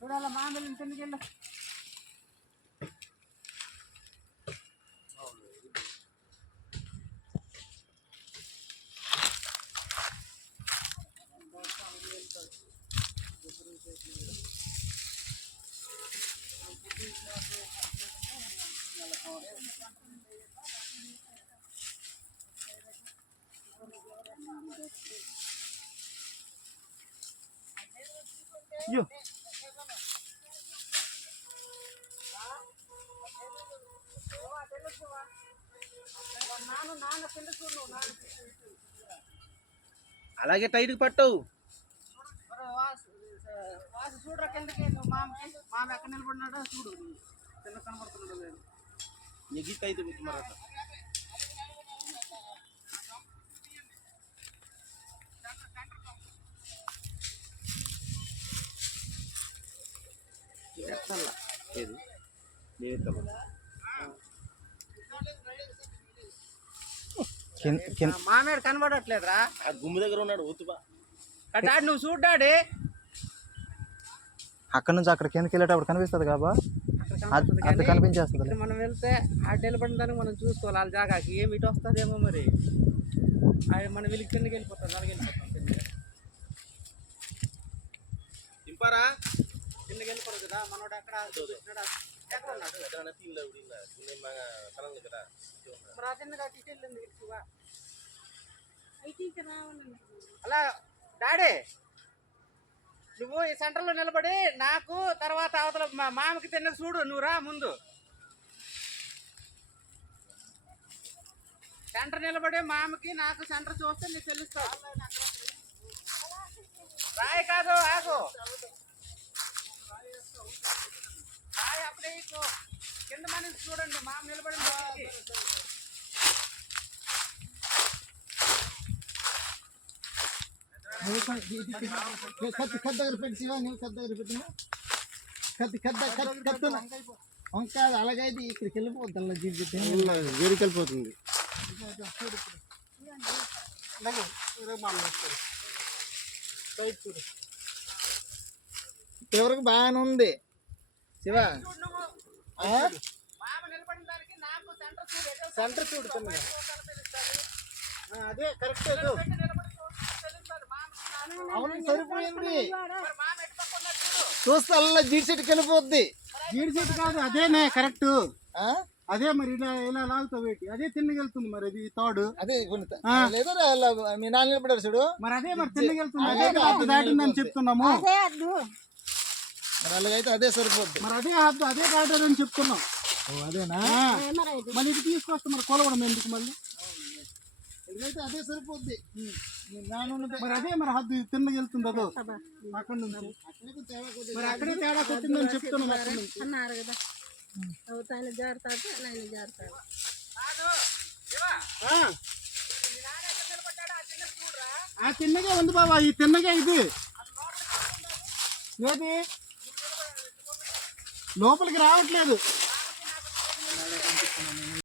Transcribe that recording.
చూడాల మామూలు తిండికెళ్ళు yo అలాగే టైట్ పట్టవు చూడరా కిందకి మామ ఎక్కడ నిలబడినాడో చూడు కింద కనబడుతున్నాడు లేదు ఎగిట్ అయితే మరి మామేడు కనబడట్లేదురా ఆ గుమ్మి దగ్గర ఉన్నాడు ఓతుబా డాడీ నువ్వు చూడు డాడీ అక్కడ నుంచి అక్కడ కిందకి వెళ్ళేటప్పుడు కనిపిస్తుంది కాబా అది కనిపించేస్తుంది మనం వెళ్తే ఆ నిలబడిన దానికి మనం చూసుకోవాలి వాళ్ళ జాగాకి ఏమి ఇటు వస్తుందేమో మరి మనం వెళ్ళి కిందకి వెళ్ళిపోతాం అలాగే వెళ్ళిపోతాం దింపారా కిందకి వెళ్ళిపోరు కదా మనోడు ఎక్కడ ఎక్కడ ఉన్నాడు అలా డాడీ నువ్వు ఈ సెంటర్లో నిలబడి నాకు తర్వాత అవతల మామకి తిన్నది చూడు నువ్వు రా ముందు సెంటర్ నిలబడి మామకి నాకు సెంటర్ చూస్తే నీకు తెలుస్తావు రాయి కాదు ఆగు రాయి అప్పుడే కింద మనిషి చూడండి మామ నిలబడి కత్తి దగ్గర పెట్టి శివ నువ్వు కత్తి దగ్గర పెట్టినా కత్తి కాదు అలాగైతే ఇక్కడికి వెళ్ళిపోద్ది అలా జీవితం వేడికి వెళ్ళిపోతుంది ఎవరికి బాగానే ఉంది శివ సెంటర్ చూడు అదే కరెక్ట్ అవును సరిపోయింది చూస్తే అలా జీడి చెట్టుకి వెళ్ళిపోద్ది జీడి చెట్టు కాదు అదేనే కరెక్ట్ అదే మరి ఇలా ఇలా లాగుతావు వేటి అదే తిన్నగెళ్తుంది మరి అది తాడు అదే లేదా మీ నాన్న నిలబడారు చూడు మరి అదే మరి తిన్నగెళ్తుంది అదే దాటిందని చెప్తున్నాము మరి అలాగైతే అదే సరిపోద్ది మరి అదే అదే దాటారని చెప్తున్నాం అదేనా మళ్ళీ ఇది తీసుకొస్తాం మరి కొలవడం ఎందుకు మళ్ళీ ఎందుకైతే అదే సరిపోద్ది మరి అదే మరి హద్దు తిన్నగెళ్తుంది అదో అక్కడ నుంచి మరి అక్కడే తేడా కొట్టిందని చెప్తున్నాం అన్నారు కదా అవుతాయని జారుతాడు ఆయన జారుతాడు ఆ తిన్నగా ఉంది బాబా ఈ తిన్నగా ఇది ఏది లోపలికి రావట్లేదు